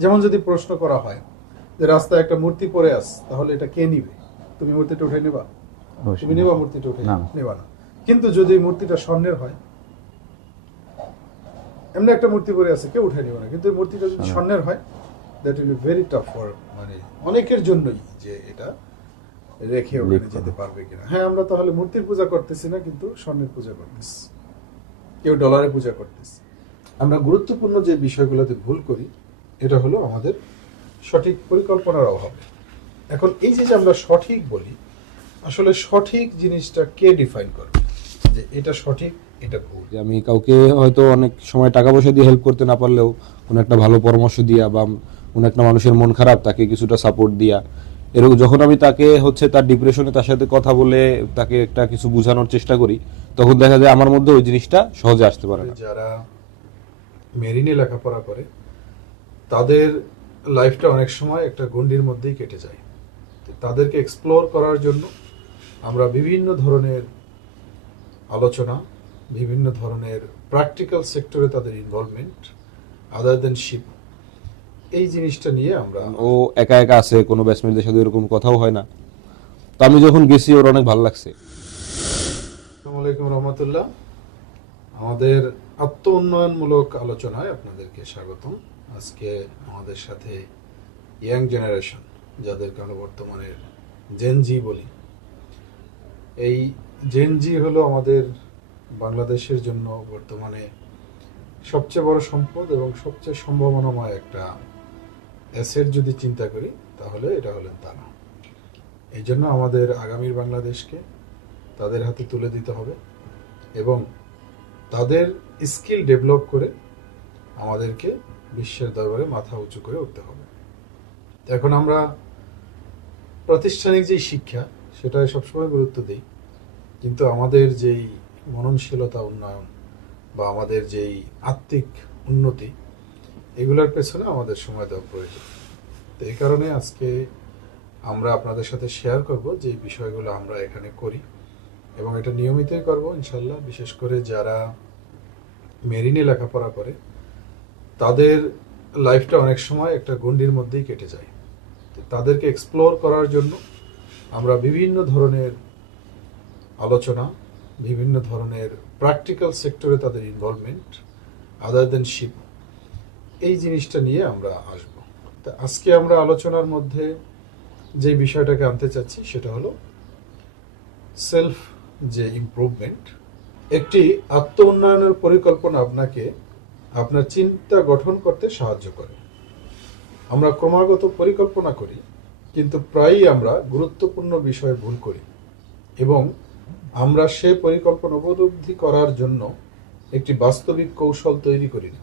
যেমন যদি প্রশ্ন করা হয় যে রাস্তায় একটা মূর্তি পড়ে আছে, তাহলে এটা কে নিবে? তুমি মূর্তিটা উঠে নেবা? তুমি নেবা মূর্তিটা উঠে? নেবা না। কিন্তু যদি মূর্তিটা স্বর্ণের হয়, এমনি একটা মূর্তি পড়ে আছে, কেউ উঠে নেবে না। কিন্তু মূর্তিটা যদি স্বর্ণের হয়, that will be very tough for, মানে অনেকের জন্যই, যে এটা রেখে ওখানে যেতে পারবে কিনা। হ্যাঁ, আমরা তাহলে মূর্তির পূজা করতেছি না, কিন্তু স্বর্ণের পূজা করতেছি, কেউ ডলারের পূজা করতেছি। আমরা গুরুত্বপূর্ণ যে বিষয়গুলোতে ভুল করি, এটা হলো আমাদের সঠিক পরিকল্পনার অভাব। এখন এই যে আমরা সঠিক বলি, আসলে সঠিক জিনিসটা কে ডিফাইন করবে যে এটা সঠিক, এটা ভুল? যে আমি কাউকে হয়তো অনেক সময় টাকা পয়সা দিয়ে হেল্প করতে না পারলেও কোনো একটা ভালো পরামর্শ দিয়া বা কোনো একটা মানুষের মন খারাপ, তাকে কিছুটা সাপোর্ট দিয়া, এরকম যখন আমি তাকে তার ডিপ্রেশনে তার সাথে কথা বলে তাকে একটা কিছু বোঝানোর চেষ্টা করি, তখন দেখা যায় আমার মধ্যে ওই জিনিসটা সহজে আসতে পারে না। যারা মেরিনে লেখাপড়া করে, তাদের লাইফটা অনেক সময় একটা গণ্ডির মধ্যেই কেটে যায়। তাদেরকে এক্সপ্লোর করার জন্য আমরা বিভিন্ন ধরনের আলোচনা, বিভিন্ন ধরনের প্র্যাকটিক্যাল সেক্টরে তাদের ইনভলভমেন্ট, আদার দেন শিপ, এই জিনিসটা নিয়ে আমরা। ও একা একা আছে, কোনো ব্যাচমেটদের সাথে এরকম কথাও হয় না। তো আমি যখন গেছি ওর অনেক ভালো লাগছে। আসসালামু আলাইকুম রহমতুল্লাহ। আমাদের আত্ম উন্নয়নমূলক আলোচনায় আপনাদেরকে স্বাগতম। আজকে আমাদের সাথে ইয়াং জেনারেশন, যাদেরকে আমরা বর্তমানে জেনজি বলি, এই জেনজি হলো আমাদের বাংলাদেশের জন্য বর্তমানে সবচেয়ে বড় সম্পদ এবং সবচেয়ে সম্ভাবনাময় একটা অ্যাসেট। যদি চিন্তা করি, তাহলে এটা হলেন তারা। এই জন্য আমাদের আগামীর বাংলাদেশকে তাদের হাতে তুলে দিতে হবে এবং তাদের স্কিল ডেভেলপ করে আমাদেরকে বিশ্বের দরবারে মাথা উঁচু করে উঠতে হবে। এখন আমরা প্রাতিষ্ঠানিক যেই শিক্ষা, সেটায় সবসময় গুরুত্ব দিই, কিন্তু আমাদের যেই মননশীলতা উন্নয়ন বা আমাদের যেই আত্মিক উন্নতি, এগুলোর পেছনে আমাদের সময় দেওয়া প্রয়োজন। তো এই কারণে আজকে আমরা আপনাদের সাথে শেয়ার করব যে বিষয়গুলো আমরা এখানে করি, এবং এটা নিয়মিতই করব ইনশাল্লাহ। বিশেষ করে যারা মেরিনে লেখাপড়া করে, তাদের লাইফটা অনেক সময় একটা গণ্ডির মধ্যেই কেটে যায়। তাদেরকে এক্সপ্লোর করার জন্য আমরা বিভিন্ন ধরনের আলোচনা, বিভিন্ন ধরনের প্র্যাকটিক্যাল সেক্টরে তাদের ইনভলভমেন্ট, আদার দেন শিপ, এই জিনিসটা নিয়ে আমরা আসব। তা আজকে আমরা আলোচনার মধ্যে যে বিষয়টাকে আনতে চাচ্ছি, সেটা হলো সেলফ যে ইমপ্রুভমেন্ট। একটি আত্ম উন্নয়নের পরিকল্পনা আপনাকে আপনার চিন্তা গঠন করতে সাহায্য করে। আমরা ক্রমাগত পরিকল্পনা করি, কিন্তু প্রায়ই আমরা গুরুত্বপূর্ণ বিষয়ে ভুল করি এবং আমরা সে পরিকল্পনা উপলব্ধি করার জন্য একটি বাস্তবিক কৌশল তৈরি করি না।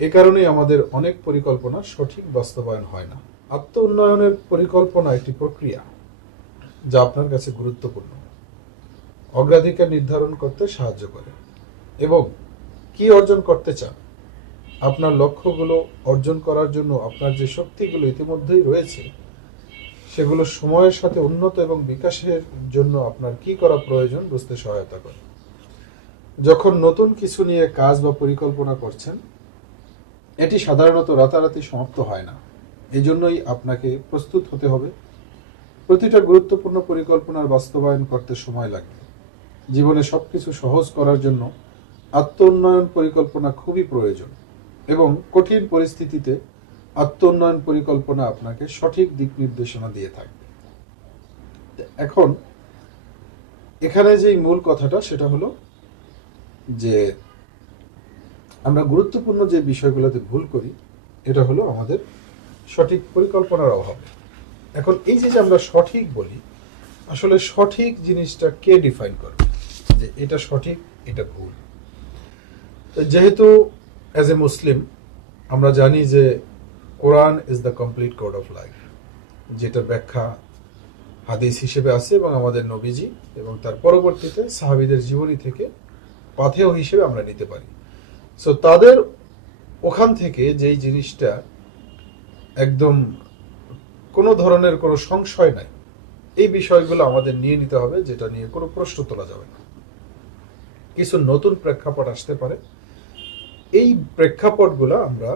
এ কারণেই আমাদের অনেক পরিকল্পনা সঠিক বাস্তবায়ন হয় না। আত্ম উন্নয়নের পরিকল্পনা একটি প্রক্রিয়া যা আপনার কাছে গুরুত্বপূর্ণ, অগ্রাধিকার নির্ধারণ করতে সাহায্য করে এবং কি অর্জন করতে চান, আপনার লক্ষ্যগুলো অর্জন করার জন্য আপনার যে শক্তিগুলো ইতিমধ্যেই রয়েছে, সেগুলো সময়ের সাথে উন্নত এবং বিকাশের জন্য আপনার কি করা প্রয়োজন বুঝতে সহায়তা করে। যখন নতুন কিছু নিয়ে কাজ বা পরিকল্পনা করছেন, এটি সাধারণত রাতারাতি সমাপ্ত হয় না। এজন্যই আপনাকে প্রস্তুত হতে হবে। প্রতিটা গুরুত্বপূর্ণ পরিকল্পনার বাস্তবায়ন করতে সময় লাগবে। জীবনে সবকিছু সহজ করার জন্য আত্ম উন্নয়ন পরিকল্পনা খুবই প্রয়োজন এবং কঠিন পরিস্থিতিতে আত্ম উন্নয়ন পরিকল্পনা আপনাকে সঠিক দিক নির্দেশনা দিয়ে থাকবে। এখন এখানে যে মূল কথাটা, সেটা হলো যে আমরা গুরুত্বপূর্ণ যে বিষয়গুলোতে ভুল করি, এটা হলো আমাদের সঠিক পরিকল্পনার অভাব। এখন এই যে আমরা সঠিক বলি, আসলে সঠিক জিনিসটা কে ডিফাইন করবে যে এটা সঠিক, এটা ভুল? যেহেতু অ্যাজ এ মুসলিম আমরা জানি যে Quran is the complete code of life, যেটার ব্যাখ্যা হাদিস হিসেবে আছে এবং আমাদের নবীজি এবং তার পরবর্তীতে সাহাবীদের জীবনী থেকে পাথেয় হিসেবে আমরা নিতে পারি। সো তাদের ওখান থেকে যেই জিনিসটা একদম কোনো ধরনের কোনো সংশয় নাই, এই বিষয়গুলো আমাদের নিয়ে নিতে হবে, যেটা নিয়ে কোনো প্রশ্ন তোলা যাবে না। কিছু নতুন প্রেক্ষাপট আসতে পারে, এই প্রেক্ষাপটগুলো আমরা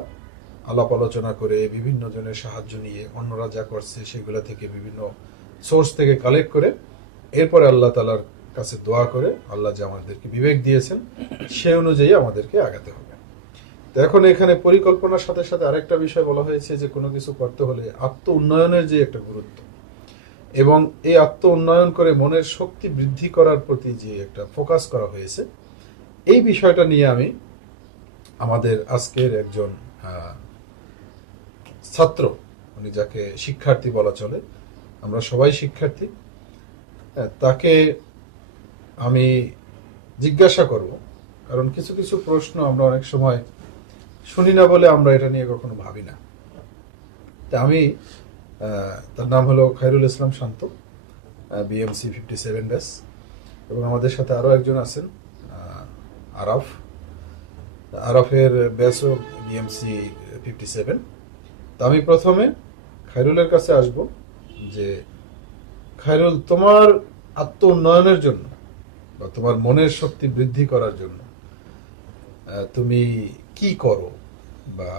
আলাপ আলোচনা করে বিভিন্ন জনের সাহায্য নিয়ে অন্যরা যা করছে সেগুলো থেকে বিভিন্ন সোর্স থেকে কালেক্ট করে এরপরে আল্লাহ তাআলার কাছে দোয়া করে আল্লাহ যে আমাদেরকে বিবেক দিয়েছেন সে অনুযায়ী আমাদেরকে আগাতে হবে। তো এখন এখানে পরিকল্পনার সাথে সাথে আরেকটা বিষয় বলা হয়েছে যে কোনো কিছু করতে হলে আত্ম উন্নয়নের যে একটা গুরুত্ব এবং এই আত্ম উন্নয়ন করে মনের শক্তি বৃদ্ধি করার প্রতি যে একটা ফোকাস করা হয়েছে, এই বিষয়টা নিয়ে আমি আমাদের আজকের একজন ছাত্র, উনি যাকে শিক্ষার্থী বলা চলে, আমরা সবাই শিক্ষার্থী, তাকে আমি জিজ্ঞাসা করব, কারণ কিছু কিছু প্রশ্ন আমরা অনেক সময় শুনি না বলে আমরা এটা নিয়ে কখনো ভাবি না। তা আমি তার নাম হলো খায়রুল ইসলাম শান্ত, বিএমসি 57 ব্যাচ, এবং আমাদের সাথে আরো একজন আছেন আরাফের ব্যাচও বিএমসি 57। তা আমি প্রথমে খায়রুলের কাছে আসব যে খায়রুল, তোমার আত্ম উন্নয়নের জন্য বা তোমার মনের শক্তি বৃদ্ধি করার জন্য তুমি কি করো বা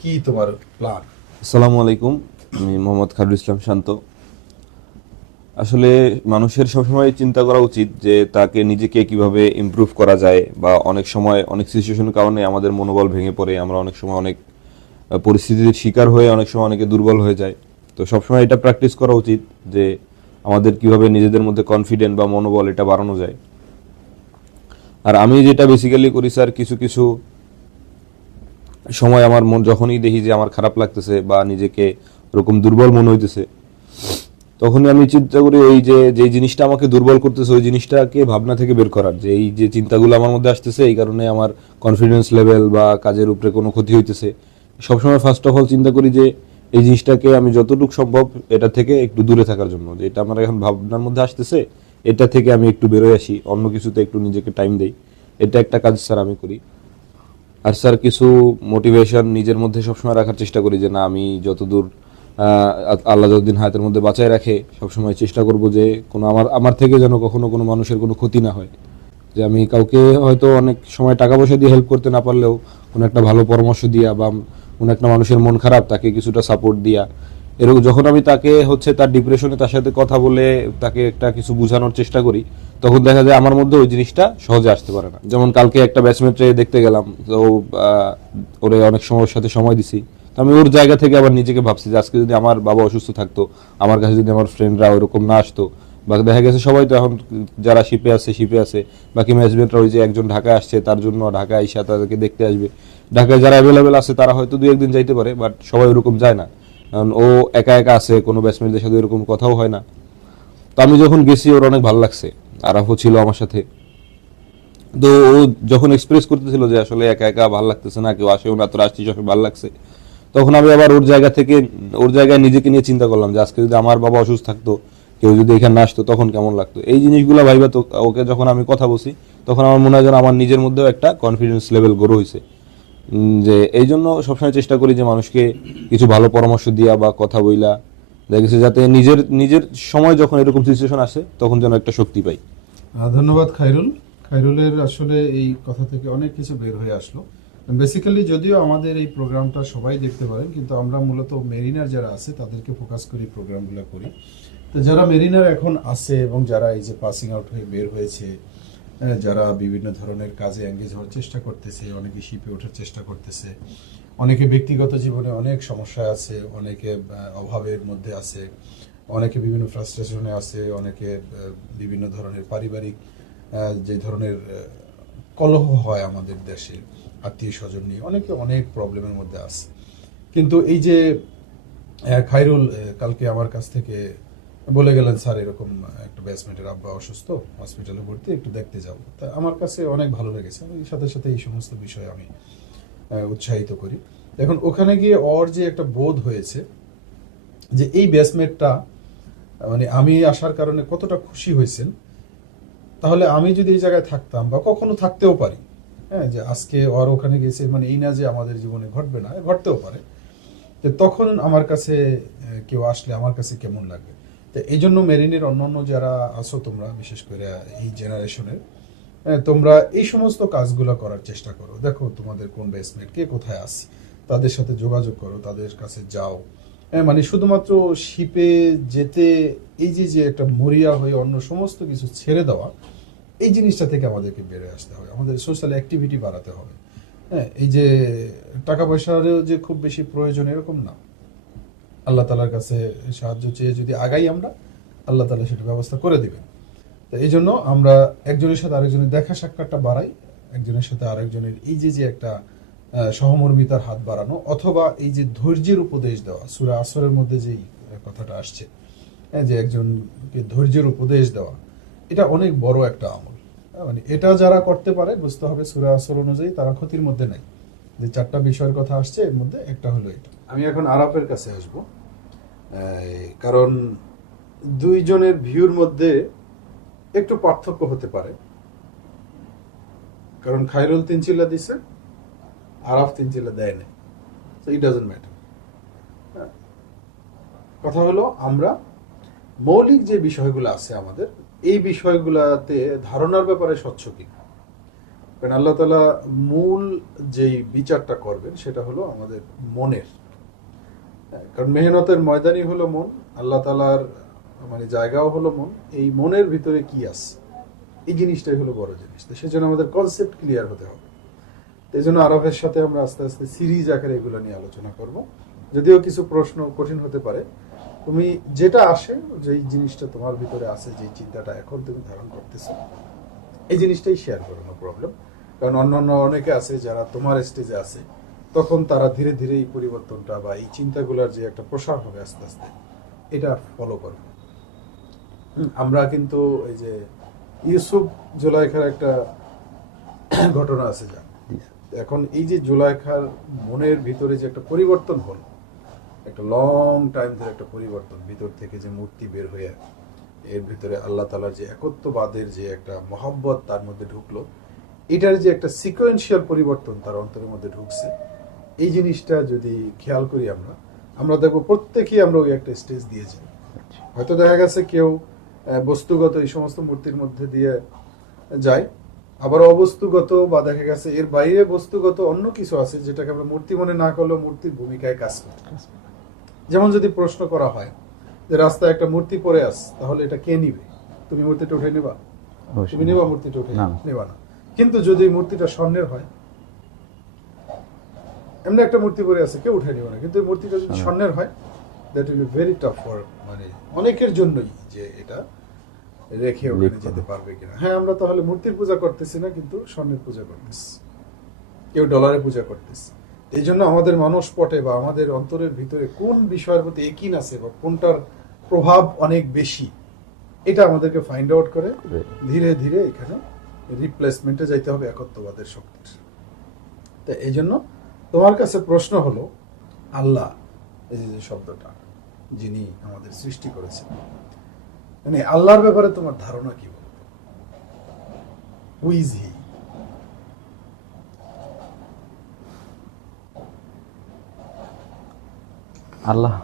কি তোমার প্ল্যান? আসসালামু আলাইকুম, আমি মোহাম্মদ খায়রুল ইসলাম শান্ত। আসলে মানুষের সবসময় চিন্তা করা উচিত যে তাকে নিজেকে কিভাবে ইমপ্রুভ করা যায়, বা অনেক সময় অনেক সিচুয়েশনের কারণে আমাদের মনোবল ভেঙে পড়ে, আমরা অনেক সময় অনেক পরিস্থিতির শিকার হয়ে অনেক সময় অনেকে দুর্বল হয়ে যায়। তো সবসময় এটা প্র্যাকটিস করা উচিত যে আমাদের কিভাবে নিজেদের মধ্যে কনফিডেন্ট বা মনোবল এটা বাড়ানো যায়। আর আমি যেটা বেসিক্যালি করি স্যার, কিছু কিছু সময় আমার মন যখনই দেখি যে আমার খারাপ লাগতেছে বা নিজেকে ওরকম দুর্বল মনে হইতেছে, তখনই আমি চিন্তা করি ওই যে জিনিসটা আমাকে দুর্বল করতেছে ওই জিনিসটাকে ভাবনা থেকে বের করার, যে এই যে চিন্তাগুলো আমার মধ্যে আসতেছে এই কারণে আমার কনফিডেন্স লেভেল বা কাজের উপরে কোনো ক্ষতি হইতেছে। সবসময় ফার্স্ট অফ অল চিন্তা করি যে এই জিনিসটাকে আমি যতটুকু সম্ভব এটা থেকে একটু দূরে থাকার জন্য, যে এটা আমার এখন ভাবনার মধ্যে আসতেছে এটা থেকে আমি একটু বেরোয় আসি, অন্য কিছুতে একটু নিজেকে টাইম দেই। এটা একটা কাজ স্যার আমি করি। আর স্যার কিছু মোটিভেশন নিজের মধ্যে সবসময় রাখার চেষ্টা করি, যে না আমি যতদূর আল্লাহ যতদিন হায়াতের মধ্যে বাঁচায় রাখে সবসময় চেষ্টা করব যে কোনো আমার থেকে যেন কখনো কোনো মানুষের কোনো ক্ষতি না হয়। যে আমি কাউকে হয়তো অনেক সময় টাকা পয়সা দিয়ে হেল্প করতে না পারলেও কোনো একটা ভালো পরামর্শ দিয়া বা কোনো একটা মানুষের মন খারাপ তাকে কিছুটা সাপোর্ট দিয়া, এরকম যখন আমি তাকে তার ডিপ্রেশনে তার সাথে কথা বলে তাকে একটা কিছু বোঝানোর চেষ্টা করি, তখন দেখা যায় আমার মধ্যে ওই জিনিসটা সহজে আসতে পারে না। যেমন কালকে একটা ব্যাচমেটে দেখতে গেলাম, তো ওরে অনেক সময় ওর সাথে সময় দিছি। তো আমি ওর জায়গা থেকে আবার নিজেকে ভাবছি যে আজকে যদি আমার বাবা অসুস্থ থাকতো, আমার কাছে যদি আমার ফ্রেন্ডরা ওইরকম না আসতো, বা দেখা গেছে সবাই তো এখন যারা শিপে আছে, বাকি ম্যাচমেটরা ওই যে একজন ঢাকায় আসছে তার জন্য ঢাকায় আইসা তাদেরকে দেখতে আসবে, ঢাকায় যারা অ্যাভেলেবেল আছে তারা হয়তো 2-1 দিন যাইতে পারে, বাট সবাই ওরকম যায় না, কারণ ও একা একা আছে, কোনো ব্যাটসম্যানদের সাথে এরকম কথাও হয় না। তো আমি যখন গেছি ওর অনেক ভালো লাগছে, আরাফও ছিল আমার সাথে। তো ও যখন এক্সপ্রেস করতেছিল যে আসলে একা একা ভালো লাগতেছে না, কেউ আসেও না, তোর আসছিস সবাই ভালো লাগছে, তখন আমি আবার ওর জায়গায় নিজেকে নিয়ে চিন্তা করলাম যে আজকে যদি আমার বাবা অসুস্থ থাকতো, কেউ যদি এখানে না আসতো তখন কেমন লাগতো। এই জিনিসগুলো ভাইবা তো ওকে যখন আমি কথা বলছি তখন আমার মনে হয় যেন আমার নিজের মধ্যেও একটা কনফিডেন্স লেভেল গ্রো হয়েছে। যে এই জন্য সবসময় চেষ্টা করি যে মানুষকে কিছু ভালো পরামর্শ দিয়া বা কথা বইলা দেখেছে, যাতে নিজের নিজের সময় যখন এরকম সিচুয়েশন আসে তখন যেন একটা শক্তি পাই। ধন্যবাদ খায়রুল। খায়রুলের আসলে এই কথা থেকে অনেক কিছু বের হয়ে আসলো। বেসিক্যালি যদিও আমাদের এই প্রোগ্রামটা সবাই দেখতে পারেন, কিন্তু আমরা মূলত মেরিনার যারা আছে তাদেরকে ফোকাস করি, প্রোগ্রামগুলো করি। তো যারা মেরিনার এখন আছে এবং যারা এই যে পাসিং আউট হয়ে বের হয়েছে, যারা বিভিন্ন ধরনের কাজে এঙ্গেজ হওয়ার চেষ্টা করতেছে, অনেকে শিপে ওঠার চেষ্টা করতেছে, অনেকে ব্যক্তিগত জীবনে অনেক সমস্যা আছে, অনেকে অভাবের মধ্যে আছে, অনেকে বিভিন্ন ফ্রাস্ট্রেশনে আছে, অনেকে বিভিন্ন ধরনের পারিবারিক যে ধরনের কলহ হয় আমাদের দেশে আত্মীয় স্বজন নিয়ে, অনেকে অনেক প্রবলেমের মধ্যে আছে। কিন্তু এই যে খায়রুল কালকে আমার কাছ থেকে বলে গেলেন, স্যার এরকম একটা ব্যাটসম্যানের আব্বা অসুস্থ, হসপিটালে ভর্তি, একটু দেখতে যাব। তা আমার কাছে অনেক ভালো লেগেছে। আমি সাথে সাথে এই সমস্ত বিষয়ে আমি উৎসাহিত করি। এখন ওখানে গিয়ে ওর যে একটা বোধ হয়েছে যে এই ব্যাটসম্যানটা মানে আমি আসার কারণে কতটা খুশি হয়েছেন, তাহলে আমি যদি এই জায়গায় থাকতাম বা কখনো থাকতেও পারি, হ্যাঁ, যে আজকে ওর ওখানে গেছে মানে এই না যে আমাদের জীবনে ঘটবে না, ঘটতেও পারে, যে তখন আমার কাছে কেউ আসলে আমার কাছে কেমন লাগবে। তো এই জন্য মেরিনের অন্যান্য যারা আছো তোমরা, বিশেষ করে এই জেনারেশনের, তোমরা এই সমস্ত কাজগুলো করার চেষ্টা করো। দেখো তোমাদের কোন ব্যাটসম্যান কে কোথায় আছে, তাদের সাথে যোগাযোগ করো, তাদের কাছে যাও। হ্যাঁ, মানে শুধুমাত্র শিপে যেতে এই যে যে একটা মরিয়া হয়ে অন্য সমস্ত কিছু ছেড়ে দেওয়া, এই জিনিসটা থেকে আমাদেরকে বেড়ে আসতে হবে। আমাদের সোশ্যাল অ্যাক্টিভিটি বাড়াতে হবে। হ্যাঁ, এই যে টাকা পয়সারও যে খুব বেশি প্রয়োজন এরকম না। আল্লাহ তালার কাছে সাহায্য চেয়ে যদি আগাই আমরা, আল্লাহ তালা সেটা ব্যবস্থা করে দিবেন। তো এই জন্য আমরা একজনের সাথে আরেকজনের দেখা সাক্ষাৎটা বাড়াই, একজনের সাথে আরেকজনের এই যে যে একটা সহমর্মিতার হাত বাড়ানো, অথবা এই যে ধৈর্যের উপদেশ দেওয়া, সূরা আসরের মধ্যে যেই কথাটা আসছে, যে একজনকে ধৈর্যের উপদেশ দেওয়া, এটা অনেক বড় একটা আমল। মানে এটা যারা করতে পারে বুঝতে হবে সূরা আসর অনুযায়ী তারা ক্ষতির মধ্যে নাই। যে 4টা বিষয়ের কথা আসছে এর মধ্যে একটা হলো এটা। আমি এখন আরাফের কাছে আসব, কারণ দুইজনের ভিউর মধ্যে একটু পার্থক্য হতে পারে। কারণ খায়রুল 3 চিল্লা দিছে, আরাফ 3 চিল্লা দেয় নাই। So it doesn't matter. কথা হলো আমরা মৌলিক যে বিষয়গুলো আছে আমাদের, এই বিষয়গুলোতে ধারণার ব্যাপারে স্বচ্ছ কিনা। কারণ আল্লাহ তাআলা মূল যেই বিচারটা করবেন সেটা হলো আমাদের মনের। কারণ মেহনতের ময়দানই হলো মন, আল্লাহ তাআলার মানে জায়গাও হলো মন। এই মনের ভিতরে কি আছে, এই জিনিসটাই হলো বড় জিনিস। তো সেজন্য আমাদের কনসেপ্ট ক্লিয়ার হতে হবে। এই জন্য আরবের সাথে আমরা আস্তে আস্তে সিরিজ আকারে এগুলো নিয়ে আলোচনা করব। যদিও কিছু প্রশ্ন কঠিন হতে পারে, তুমি যেটা আসে, যেই জিনিসটা তোমার ভিতরে আছে, যে চিন্তাটা এখন তুমি ধারণ করতেছো, এই জিনিসটাই শেয়ার করো, নো প্রবলেম। কারণ অন্যান্য অনেকে আছে যারা তোমার স্টেজে আছে, তখন তারা ধীরে ধীরে এই পরিবর্তনটা বা এই চিন্তাগুলোর যে একটা প্রসার হবে আস্তে আস্তে, এটা ফলো করবে। আমরা কিন্তু এই যে ইউসুফ জুলাইখার একটা ঘটনা আছে যা, এখন এই যে জুলাইখার মনের ভিতরে যে একটা পরিবর্তন হলো, একটা লং টাইম ধরে একটা পরিবর্তন, ভিতর থেকে যে মূর্তি বের হয়ে এর ভিতরে আল্লাহ তাআলার যে একত্ববাদের যে একটা মহব্বত তার মধ্যে ঢুকলো, এটার যে একটা সিকোয়েন্সিয়াল পরিবর্তন তার অন্তরের মধ্যে ঢুকছে, এই জিনিসটা যদি খেয়াল করি আমরা দেখবো প্রত্যেকেই আমরা ওই একটা স্টেজ দিয়েছি। হয়তো দেখা গেছে কেউ বস্তুগত এই সমস্ত মূর্তির মধ্যে দিয়ে যায়, আবার অবস্তুগত বা দেখা গেছে এর বাইরে বস্তুগত অন্য কিছু আছে যেটাকে আমরা মূর্তি মনে না করলেও মূর্তির ভূমিকায় কাজ করে। যেমন যদি প্রশ্ন করা হয় যে রাস্তায় একটা মূর্তি পড়ে আছে, তাহলে এটা কে নিবে? তুমি মূর্তিটা উঠে নেবা? তুমি নেবা মূর্তিটা উঠে? নেবা না। কিন্তু যদি মূর্তিটা স্বর্ণের হয়, এমনি একটা মূর্তি পড়ে আছে, কেউ উঠে নেবে না। কিন্তু মূর্তিটা যদি স্বর্ণের হয়, that will be very tough for মানে অনেকের জন্যই, যে এটা রেখে ওখানে যেতে পারবে কিনা। হ্যাঁ, আমরা তাহলে মূর্তির পূজা করতেছি না, কিন্তু স্বর্ণের পূজা করতেছি, কেউ ডলারের পূজা করতেছে। এই জন্য আমাদের মানসপটে বা আমাদের অন্তরের ভিতরে কোন বিষয়ের প্রতি একিন আছে বা কোনটার প্রভাব অনেক বেশি, এটা আমাদেরকে ফাইন্ড আউট করে ধীরে ধীরে এখানে রিপ্লেসমেন্টে যাইতে হবে একত্ববাদের শক্তির। তো এই জন্য তোমার কাছে প্রশ্ন হলো, আল্লাহ এই যে শব্দটা, যিনি আমাদের সৃষ্টি করেছেন, মানে আল্লাহর ব্যাপারে তোমার ধারণা কি? বলতো, হু ইজ হি? আল্লাহ